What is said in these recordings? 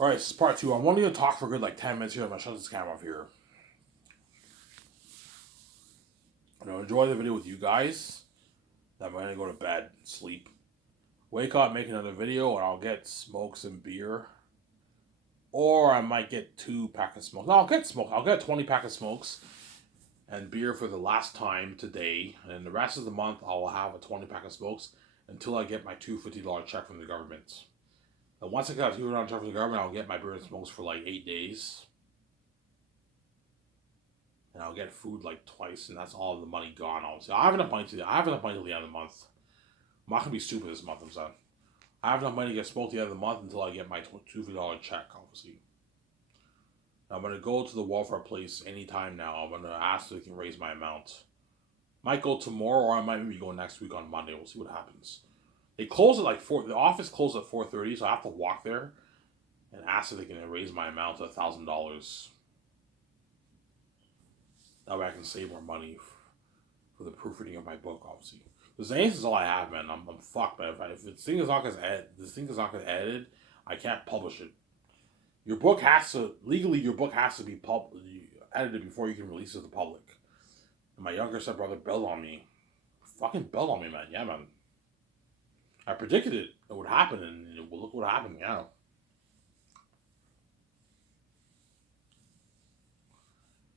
Alright, this is part two. I'm only going to talk for a good 10 minutes here. I'm going to shut this camera off here. Enjoy the video with you guys. Then I'm going to go to bed, sleep. Wake up, make another video, and I'll get smokes and beer. Or I might get 2 packs of smokes. No, I'll get smoke. I'll get 20 pack of smokes and beer for the last time today. And the rest of the month, I'll have a 20 pack of smokes until I get my $250 check from the government. And once I get a $250 check from the government, I'll get my beer and smokes for 8 days. And I'll get food twice, and that's all the money gone. Obviously, I have enough money till the end of the month. I'm not gonna be stupid this month. I'm saying I have enough money to get smoked the end of the month until I get my $250 check. Obviously, I'm gonna go to the welfare place anytime now. I'm gonna ask if they can raise my amount. Might go tomorrow, or I might maybe go next week on Monday. We'll see what happens. They close at 4. The office closes at 4:30, so I have to walk there and ask if they can raise my amount to $1,000. That way I can save more money for the proofreading of my book, obviously. Because the is all I have, man. I'm fucked, man. If this thing is not gonna edited, I can't publish it. Your book has to be edited before you can release it to the public. And my younger stepbrother bailed on me. Fucking bailed on me, man. Yeah, man. I predicted it would happen, and look what happened. Yeah.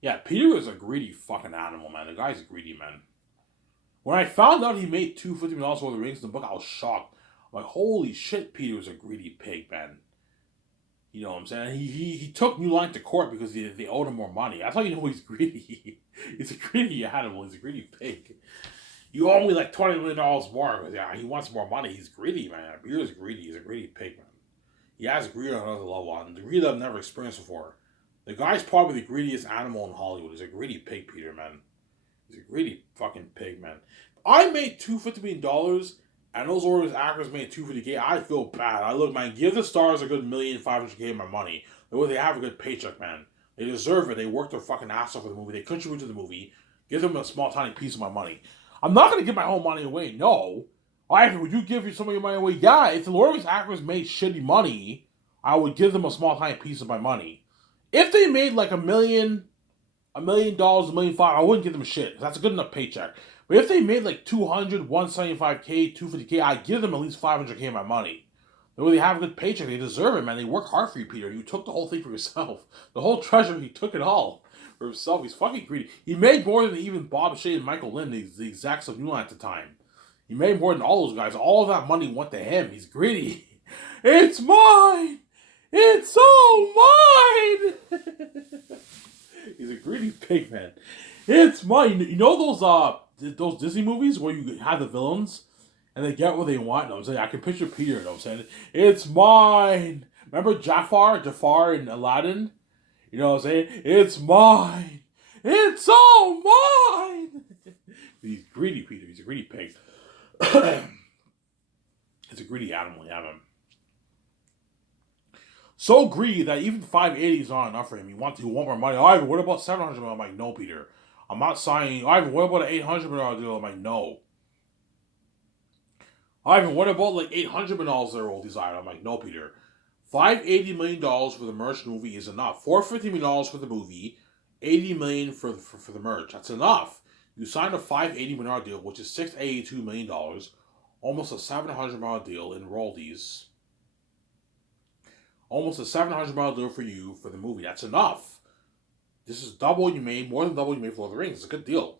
Yeah, Peter is a greedy fucking animal, man. The guy's greedy, man. When I found out he made $250 million worth of rings in the book, I was shocked. I'm like, holy shit, Peter's a greedy pig, man. You know what I'm saying? He took New Line to court because they owed him more money. That's how you know he's greedy. He's a greedy animal. He's a greedy pig. You owe me $20 million more. Yeah, he wants more money. He's greedy, man. Peter's greedy. He's a greedy pig, man. He has greed on another level, and the greed I've never experienced before. The guy's probably the greediest animal in Hollywood. He's a greedy pig, Peter, man. He's a greedy fucking pig, man. I made $250 million, and those Orioles actors made $250K. I feel bad. I look, man, give the stars a good $1,500K of my money. The way they have a good paycheck, man. They deserve it. They worked their fucking ass off for the movie. They contribute to the movie. Give them a small, tiny piece of my money. I'm not going to give my whole money away. No. Would you give some of your money away? Yeah, if the Orioles actors made shitty money, I would give them a small, tiny piece of my money. If they made $1 million, $1.5 million, I wouldn't give them shit. That's a good enough paycheck. But if they made $200, $175K, $250K, I'd give them at least $500K of my money. The way they have a good paycheck, they deserve it, man. They work hard for you, Peter. You took the whole thing for yourself. The whole treasure, he took it all for himself. He's fucking greedy. He made more than even Bob Shea and Michael Lynn, the execs of New Line at the time. He made more than all those guys. All of that money went to him. He's greedy. It's mine! It's all mine! He's a greedy pig, man. It's mine. You know those Disney movies where you have the villains and they get what they want? You know what I'm saying? I can picture Peter, you know what I'm saying? It's mine. Remember Jafar in Aladdin? You know what I'm saying? It's mine. It's all mine. He's greedy, Peter. He's a greedy pig. He's a greedy animal, yeah, man. So greedy that even 580 is not enough for him. He want more money. Ivan, what about 700 million? I'm like, no, Peter. I'm not signing. Ivan, what about an 800 million deal? I'm like, no. Ivan, what about $800 million they're all desired? I'm like, no, Peter. $580 million for the merch movie is enough. $450 million for the movie, $80 million for the merch. That's enough. You signed a $580 million deal, which is $682 million, almost a $700 million deal in royalties. Almost a $700 million deal for you for the movie. That's enough. This is double you made, more than double you made for Lord of the Rings. It's a good deal.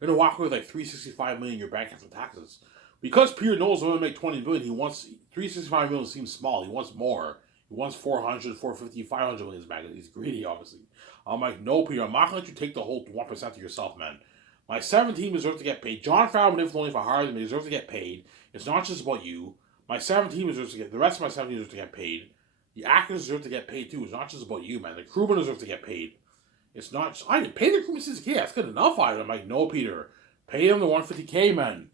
You're gonna walk away with $365 million in your bank after taxes. Because Peter knows we're gonna make $20 billion, he wants $365 million seems small. He wants more. He wants 400, 450, 500 million in his bank. He's greedy, obviously. I'm like, no, Peter, I'm not gonna let you take the whole 1% to yourself, man. My 17 deserves to get paid. John Favreau and only if I hired them, they deserve to get paid. It's not just about you. My 17 deserves to get the rest of my 17 deserves to get paid. The actors deserve to get paid too. It's not just about you, man. The crewmen deserve to get paid. It's not just, I didn't pay the crewmen 60K. That's good enough, Ivan. I'm like, no, Peter. Pay them the 150K, man.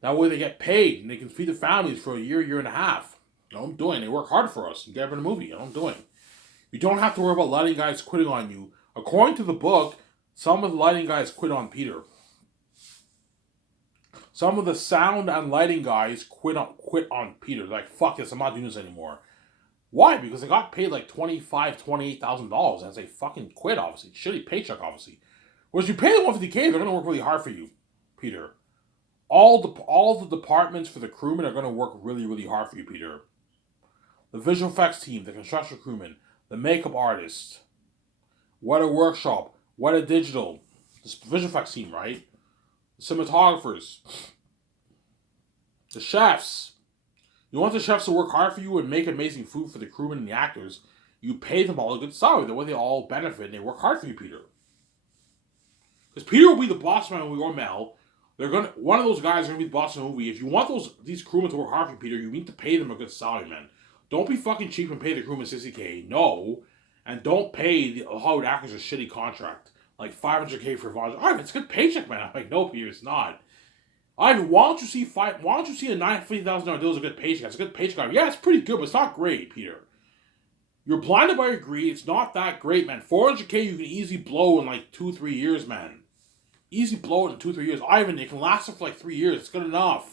That way they get paid and they can feed the families for a year and a half. You know what I'm doing? They work hard for us. You get them in a movie. You know what I'm doing? You don't have to worry about lighting guys quitting on you. According to the book, some of the lighting guys quit on Peter. Some of the sound and lighting guys quit on Peter. They're like, fuck this, I'm not doing this anymore. Why? Because they got paid like $28,000. As they fucking quit, obviously. Shitty paycheck, obviously. Whereas you pay them 150K, they're gonna work really hard for you, Peter. All the departments for the crewmen are gonna work really, really hard for you, Peter. The visual effects team, the construction crewmen, the makeup artist, Weta Workshop, Weta Digital, the visual effects team, right? The cinematographers, the chefs. You want the chefs to work hard for you and make amazing food for the crewmen and the actors. You pay them all a good salary. The way they all benefit and they work hard for you, Peter. Because Peter will be the boss man when we go Mel. One of those guys is gonna be the boss of the movie. If you want these crewmen to work hard for you, Peter, you need to pay them a good salary, man. Don't be fucking cheap and pay the crewmen $60K. No. And don't pay the Hollywood actors a shitty contract. Like $500K for Vaughn. Alright, it's a good paycheck, man. I'm like, no, Peter, it's not. Ivan, why don't you see a $950,000 deal as a good paycheck? It's a good paycheck. Yeah, it's pretty good, but it's not great, Peter. You're blinded by your greed. It's not that great, man. $400K you can easily blow in like 2-3 years, man. Easy blow it in 2-3 years. Ivan, it can last for like 3 years. It's good enough.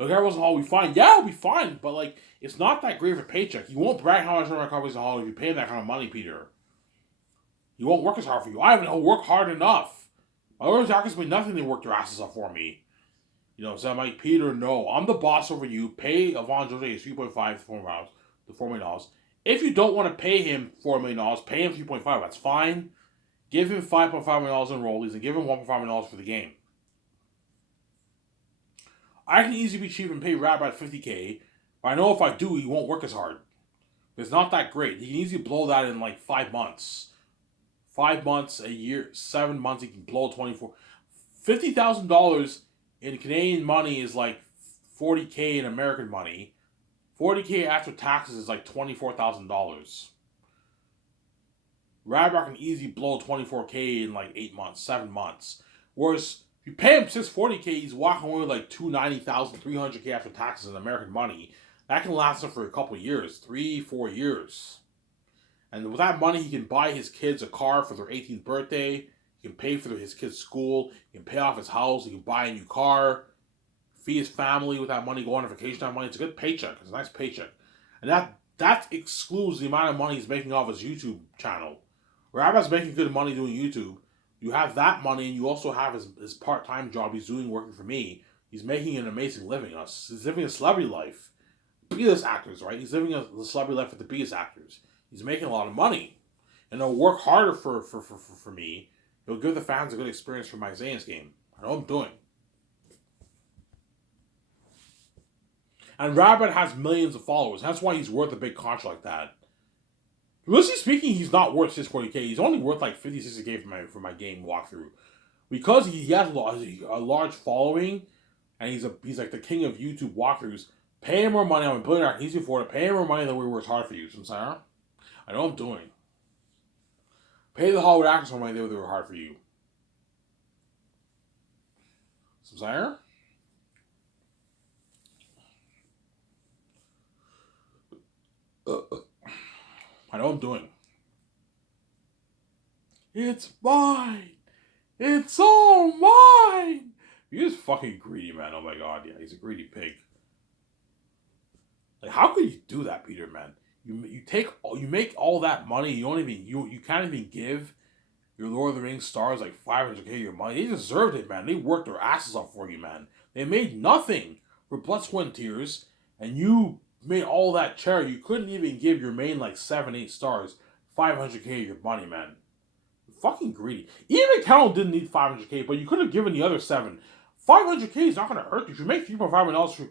Like, everyone's in Hollywood, fine. Yeah, it'll be fine, but like, it's not that great of a paycheck. You won't brag how much my company's in Hollywood if you pay him that kind of money, Peter. He won't work as hard for you. Ivan, he'll work hard enough. My other actors mean nothing. They work their asses off for me. You know, so I'm like, Peter, no, I'm the boss over you. Pay Avon Jose his $3.5 to $4 million. If you don't want to pay him $4 million, pay him $3.5. That's fine. Give him $5.5 million in rollies and give him $1.5 million for the game. I can easily be cheap and pay Rabbi $50K, but I know if I do, he won't work as hard. It's not that great. He can easily blow that in like 5 months. 5 months, a year, 7 months, he can blow 24. $50,000 in Canadian money is like $40K in American money. $40K after taxes is like $24,000. Radrock can easily blow $24K in like 8 months, 7 months. Whereas if you pay him $640K, he's walking away with like $290,000, $300K after taxes in American money. That can last him for a couple of years, 3-4 years. And with that money, he can buy his kids a car for their 18th birthday. He can pay for his kids' school. He can pay off his house. He can buy a new car. Feed his family with that money. Go on a vacation with that money. It's a good paycheck. It's a nice paycheck. And that excludes the amount of money he's making off his YouTube channel. Rabbi's making good money doing YouTube. You have that money, and you also have his part-time job he's doing working for me. He's making an amazing living. He's living a celebrity life. B-list actors, right? He's living a celebrity life with the B-list actors. He's making a lot of money. And he'll work harder for me. He'll give the fans a good experience for my Zayn's game. I know what I'm doing. And Rabbit has millions of followers. That's why he's worth a big contract like that. Realistically speaking, he's not worth $640K. He's only worth like $50-$60K for my game walkthrough. Because he has a large following, and he's like the king of YouTube walkthroughs. Pay him more money. I'm a billionaire. He's afford it. Pay him more money than we work hard for you. So I'm saying, I know what I'm doing. Pay the Hollywood actors more money than they were hard for you. So I'm saying, I know what I'm doing. It's mine. It's all mine. He's fucking greedy, man. Oh my god, yeah, he's a greedy pig. Like, how could you do that, Peter, man? You make all that money. You can't even give your Lord of the Rings stars like $500K your money. They deserved it, man. They worked their asses off for you, man. They made nothing for Blood, Sweat, and Tears, and you made all that charity. You couldn't even give your main like 7-8 stars $500K your money, man. Fucking greedy. Even McCallum didn't need $500K, but you could have given the other 7. $500K is not going to hurt you. If you make $3.5 million for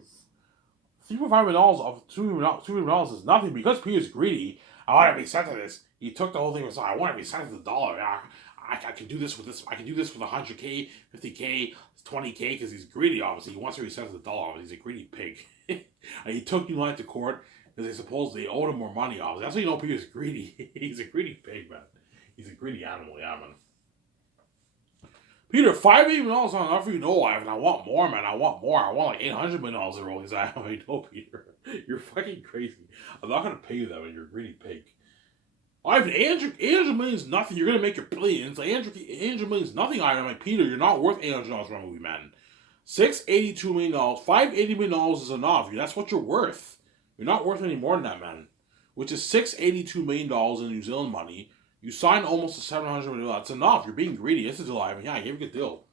$3.5 million of $2 million is nothing. Because Peter's greedy, I want to be sent to this. He took the whole thing and was like, I want to be sent to the dollar. I can do this with this. I can do this with $100K, $50K, $20K, because he's greedy, obviously. He wants to be sent to the dollar. He's a greedy pig. And he took United to court because they supposedly owed him more money, obviously. That's how you know Peter's greedy. He's a greedy pig, man. He's a greedy animal, yeah, man. Peter, $5 million on enough for you? No, Ivan. I want more, man. I want more. I want like $800 million in rollies. I know, Peter. You're fucking crazy. I'm not going to pay you that, man. You're a greedy pig. Ivan, $800 million is nothing. You're going to make your billions. Like, $800 million is nothing, Ivan. I'm like, Peter, you're not worth $800 for a movie, man. $682 million. $580 million is enough. That's what you're worth. You're not worth any more than that, man. which is $682 million in New Zealand money. You signed almost a $700 million deal. That's enough. You're being greedy. This is a deal, Ivan. Yeah, I gave you a good deal.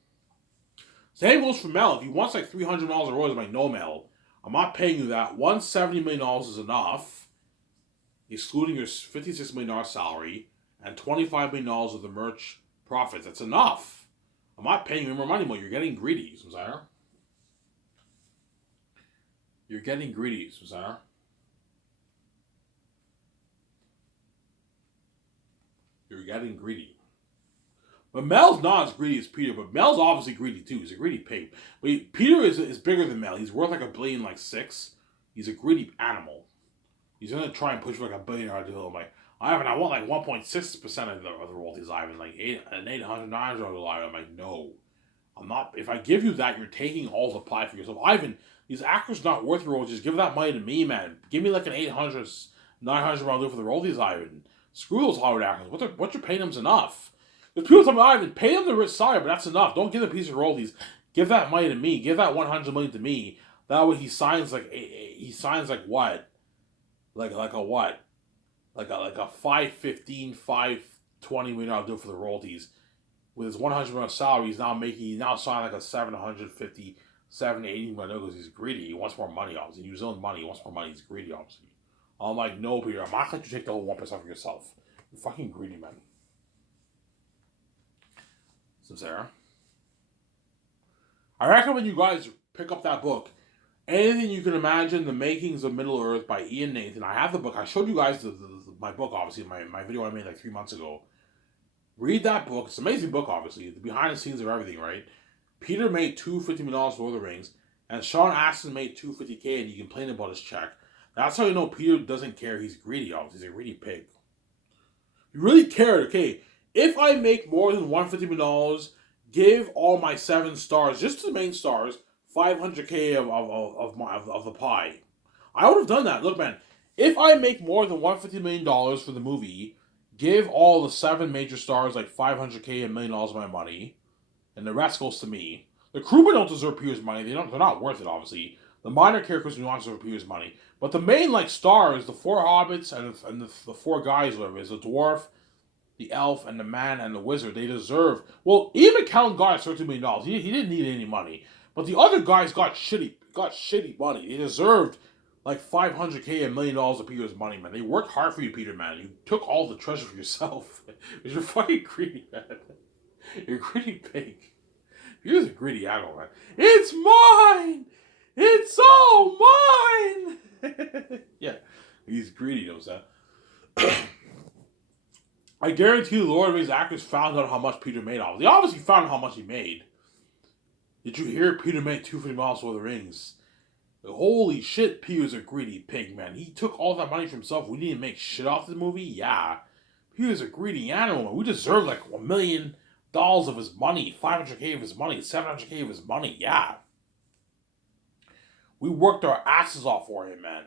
Same goes for Mel. If he wants like $300 million of royalties, I'm like, no, Mel. I'm not paying you that. $170 million is enough, excluding your $56 million salary and $25 million of the merch profits. That's enough. I'm not paying you more money, Mo. You're getting greedy, Samsara. You're getting greedy, Samsara. You're getting greedy. But Mel's not as greedy as Peter, but Mel's obviously greedy too. He's a greedy pig. But Peter is bigger than Mel. He's worth like $1.6 billion. He's a greedy animal. He's gonna try and push for like $1 billion deal. I'm like, Ivan, I want like 1.6% of the royalties, Ivan. Like an $800 deal, Ivan. I'm like, no. I'm not. If I give you that, you're taking all the pie for yourself. Ivan, these actors not worth your royalties. Give that money to me, man. Give me like an $800, $900 deal for the royalties, Ivan. Screw those Hollywood actors. What you're paying them's enough. Because people tell me, Ivan, pay them the rich salary, but that's enough. Don't give them a piece of royalties. Give that money to me. Give that $100 million to me. That way he signs like what? Like a what? Like a $515, $520 million deal for the royalties. With his $100 million salary, he's now signing like a $750, $780 million because he's greedy. He wants more money, obviously. New Zealand money, he wants more money. He's greedy, obviously. I'm like, no, Peter, I'm not going to take the whole 1% for yourself. You're fucking greedy, man. So, Sarah, I recommend you guys pick up that book. Anything You Can Imagine, The Makings of Middle Earth by Ian Nathan. I have the book. I showed you guys my book, obviously, my video I made like 3 months ago. Read that book. It's an amazing book, obviously. The behind the scenes of everything, right? Peter made $250 million for Lord of the Rings, and Sean Astin made $250K, and he complained about his check. That's how you know Peter doesn't care. He's greedy, obviously. He's a greedy pig. You really cared, okay? If I make more than $150 million, give all my 7 stars, just to the main stars, $500K of the pie. I would have done that. Look, man, if I make more than $150 million for the movie, give all the 7 major stars like $500K and $1 million of my money, and the rest goes to me. The crewmen don't deserve Peter's money. They're not worth it, obviously. The minor characters do not deserve Peter's money. But the main stars, the 4 hobbits and the 4 guys, whatever it is, the dwarf, the elf, and the man, and the wizard, they deserve... Well, Ian McKellen got $13 million. He didn't need any money. But the other guys got shitty money. They deserved like $500K and $1 million of Peter's money, man. They worked hard for you, Peter, man. You took all the treasure for yourself. You're fucking greedy, man. You're a greedy pig. Peter's a greedy animal, man. It's mine! It's all mine! Yeah, he's greedy, knows that. I guarantee you the Lord of the Rings actors found out how much Peter made off. They obviously found out how much he made. Did you hear Peter made $250 million for the Rings? Holy shit, Peter's a greedy pig, man. He took all that money for himself. We didn't make shit off the movie? Yeah. Peter's a greedy animal, man. We deserve like $1 million of his money, $500K of his money, $700K of his money. Yeah. We worked our asses off for him, man.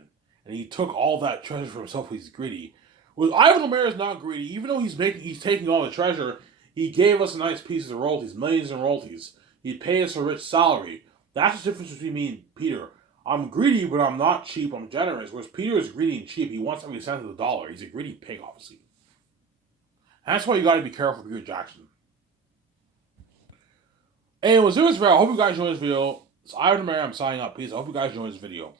And he took all that treasure for himself. He's greedy. Well, Ivan O'Meara is not greedy. Even though he's taking all the treasure, he gave us a nice piece of the royalties, millions in royalties. He'd pay us a rich salary. That's the difference between me and Peter. I'm greedy, but I'm not cheap. I'm generous. Whereas Peter is greedy and cheap. He wants every cent of the dollar. He's a greedy pig, obviously. And that's why you got to be careful with Peter Jackson. Anyways, it was very. I hope you guys enjoyed this video. It's Ivan O'Meara. I'm signing up. Peace. I hope you guys enjoyed this video.